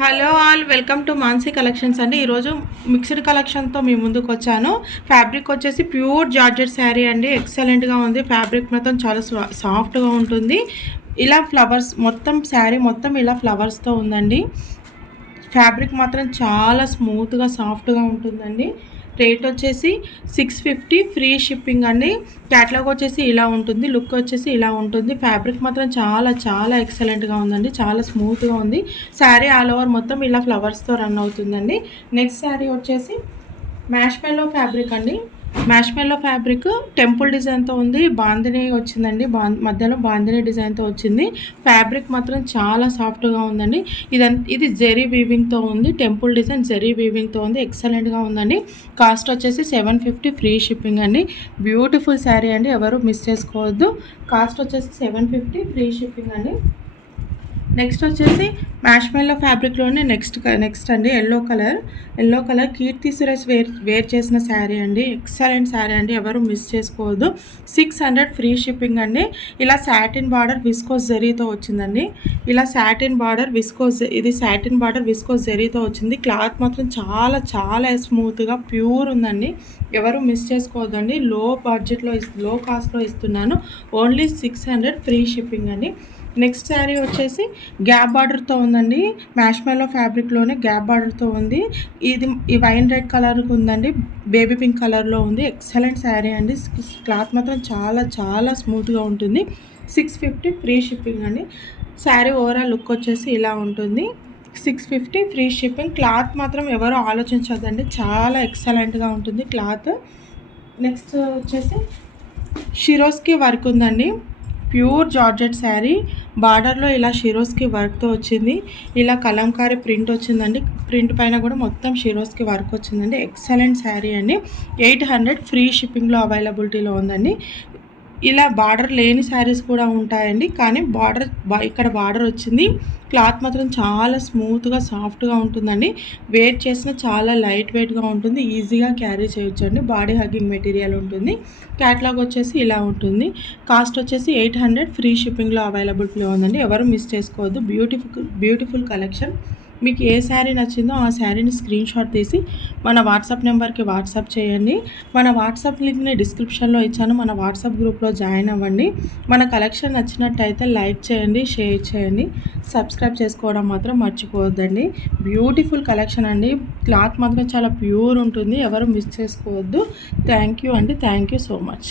Hello all, welcome to Mansi collections అండి. ఈరోజు mixed కలెక్షన్తో మీ ముందుకు వచ్చాను. ఫ్యాబ్రిక్ వచ్చేసి ప్యూర్ జార్జెట్ శారీ అండి. ఎక్సలెంట్గా ఉంది. ఫ్యాబ్రిక్ మొత్తం చాలా సాఫ్ట్గా ఉంటుంది. ఇలా ఫ్లవర్స్ మొత్తం శారీ మొత్తం ఇలా ఫ్లవర్స్తో ఉందండి. ఫ్యాబ్రిక్ మాత్రం చాలా స్మూత్గా సాఫ్ట్గా ఉంటుందండి. రేట్ వచ్చేసి 650 ఫ్రీ షిప్పింగ్ అండి. క్యాటలాగ్ వచ్చేసి ఇలా ఉంటుంది. లుక్ వచ్చేసి ఇలా ఉంటుంది. ఫ్యాబ్రిక్ మాత్రం చాలా చాలా ఎక్సలెంట్గా ఉందండి. చాలా స్మూత్గా ఉంది. శారీ ఆల్ ఓవర్ మొత్తం ఇలా ఫ్లవర్స్తో రన్ అవుతుందండి. నెక్స్ట్ శారీ వచ్చేసి మ్యాష్ మెల్లో ఫ్యాబ్రిక్ అండి. మ్యాష్ మెల్లో ఫ్యాబ్రిక్ టెంపుల్ డిజైన్తో ఉంది. బాందిని వచ్చిందండి. మధ్యలో బాందిని డిజైన్తో వచ్చింది. ఫ్యాబ్రిక్ మాత్రం చాలా సాఫ్ట్గా ఉందండి. ఇది జెరీ వీవింగ్తో ఉంది. టెంపుల్ డిజైన్ జెరీ వీవింగ్తో ఉంది. ఎక్సలెంట్గా ఉందండి. కాస్ట్ వచ్చేసి 750 ఫ్రీ షిప్పింగ్ అండి. బ్యూటిఫుల్ శారీ అండి, ఎవరు మిస్ చేసుకోవద్దు. కాస్ట్ వచ్చేసి 750 ఫ్రీ షిప్పింగ్ అండి. నెక్స్ట్ వచ్చేసి మ్యాష్ మెల్లో ఫ్యాబ్రిక్లోనే నెక్స్ట్ అండి yellow colour Keerthy Suresh wear చేసిన శారీ అండి. ఎక్సలెంట్ శారీ అండి, ఎవరు మిస్ చేసుకోవద్దు. 600 ఫ్రీ షిప్పింగ్ అండి. ఇలా సాటిన్ బార్డర్ విస్కోస్ జెరీతో వచ్చిందండి. ఇలా సాటిన్ బార్డర్ విస్కోస్ జెరీతో వచ్చింది. క్లాత్ మాత్రం చాలా చాలా స్మూత్గా ప్యూర్ ఉందండి. ఎవరు మిస్ చేసుకోవద్దండి. లో కాస్ట్లో ఇస్తున్నాను. ఓన్లీ 600 ఫ్రీ షిప్పింగ్ అండి. నెక్స్ట్ శారీ వచ్చేసి గ్యాప్ బార్డర్తో ఉందండి. మ్యాష్ మెల్లో ఫ్యాబ్రిక్లోనే గ్యాప్ బార్డర్తో ఉంది. ఈ వైన్ రెడ్ కలర్ ఉందండి. బేబీ పింక్ కలర్లో ఉంది. ఎక్సలెంట్ శారీ అండి. క్లాత్ మాత్రం చాలా చాలా స్మూత్గా ఉంటుంది. 650 ఫ్రీ షిప్పింగ్ అండి. శారీ ఓవరాల్ లుక్ వచ్చేసి ఇలా ఉంటుంది. 650 ఫ్రీ షిప్పింగ్. క్లాత్ మాత్రం ఎవరు ఆలోచించొద్దండి, చాలా ఎక్సలెంట్గా ఉంటుంది క్లాత్. నెక్స్ట్ వచ్చేసి షిరోస్కి వర్క్ ఉందండి. Pure georgette sari. బార్డర్లో ఇలా షిరోస్కి వర్క్తో వచ్చింది. ఇలా కలంకారీ ప్రింట్ వచ్చిందండి. ప్రింట్ పైన కూడా మొత్తం షిరోస్కి వర్క్ వచ్చిందండి. ఎక్సలెంట్ శారీ అండి. 800 ఫ్రీ షిప్పింగ్లో అవైలబిలిటీలో ఉందండి. ఇలా బార్డర్ లేని శారీస్ కూడా ఉంటాయండి, కానీ ఇక్కడ బార్డర్ వచ్చింది. క్లాత్ మాత్రం చాలా స్మూత్గా సాఫ్ట్గా ఉంటుందండి. వెయిట్ చేసిన చాలా లైట్ వెయిట్గా ఉంటుంది. ఈజీగా క్యారీ చేయొచ్చండి. బాడీ హగ్గింగ్ మెటీరియల్ ఉంటుంది. క్యాట్లాగ్ వచ్చేసి ఇలా ఉంటుంది. కాస్ట్ వచ్చేసి 800 ఫ్రీ షిప్పింగ్లో అవైలబిలిటీలో ఉందండి. ఎవరు మిస్ చేసుకోవద్దు. Beautiful collection. మీకు ఏ శారీ నచ్చిందో ఆ శారీని స్క్రీన్ షాట్ తీసి మన వాట్సాప్ నెంబర్కి వాట్సాప్ చేయండి. మన వాట్సాప్ లింక్ని డిస్క్రిప్షన్లో ఇచ్చాను. మన వాట్సాప్ గ్రూప్లో జాయిన్ అవ్వండి. మన కలెక్షన్ నచ్చినట్టయితే లైక్ చేయండి, షేర్ చేయండి, సబ్స్క్రైబ్ చేసుకోవడం మాత్రం మర్చిపోవద్దండి. బ్యూటిఫుల్ కలెక్షన్ అండి. క్లాత్ మాత్రం చాలా ప్యూర్ ఉంటుంది. ఎవరు మిస్ చేసుకోవద్దు. థ్యాంక్ యూ అండి. Thank you so much.